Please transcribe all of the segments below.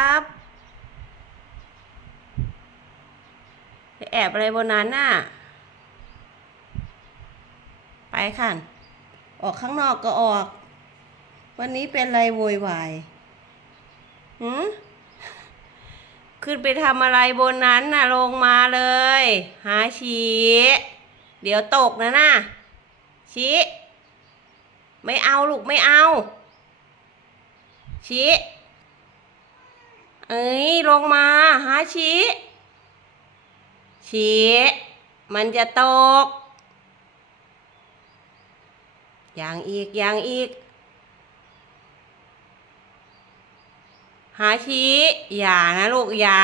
ครับไปแอบอะไรบนนั้นน่ะ ไปค่ะ ออกข้างนอกก็ออก วันนี้เป็นไรโวยวายหืมขึ้นไปทำอะไรบนนั้นน่ะ ลงมาเลย หาชี้ เดี๋ยวตกนะน่ะ ชี้ ไม่เอาลูกไม่เอา ชี้ เอ้ยลงมาหาชี้ชี้มันจะตก อย่างอีกอย่างอีก หาชี้อย่านะลูกอย่า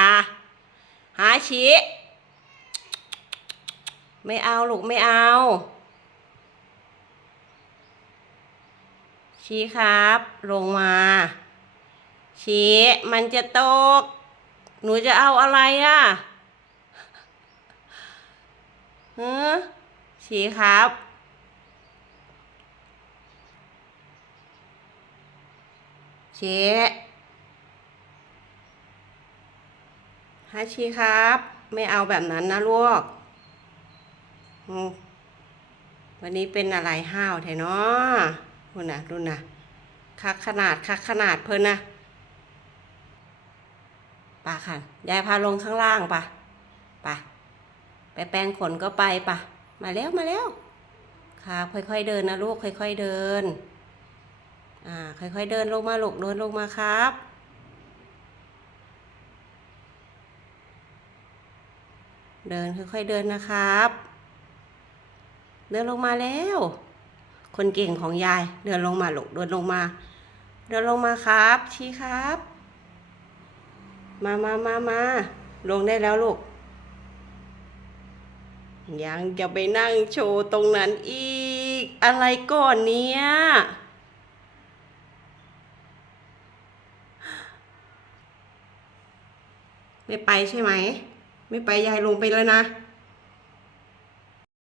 หาชี้ไม่เอาลูกไม่เอาชี้ครับ ลงมา เชี้มันจะตก หนูจะเอาอะไรอะ่ะฮึชี้ครับ เชี้ฮาชีครับ ไม่เอาแบบนั้นนะลูกวันนี้เป็นอะไรห้าวแท้เนาะดูนะดูนะคักขนาดคักขนาดเพิ่นนะ ป่ะค่ะ ยายพาลงข้างล่างป่ะปะไปแปรงขนก็ไปปะมาแล้วมาแล้วครับค่อยๆเดินนะลูก ค่อย ๆเดิน อ่า ค่อยๆเดินลงมาลูกเดินลงมาครับเดินค่อยๆเดินนะครับ เดินลงมาแล้ว คนเก่งของยาย เดินลงมาลูกเดินลงมา เดินลงมาครับ ชี้ครับ มามามามาลงได้แล้วลูก ยังจะไปนั่งโชว์ตรงนั้นอีก อะไรก่อนเนี้ยไม่ไปใช่ไหม ไม่ไปยายลงไปแล้วนะ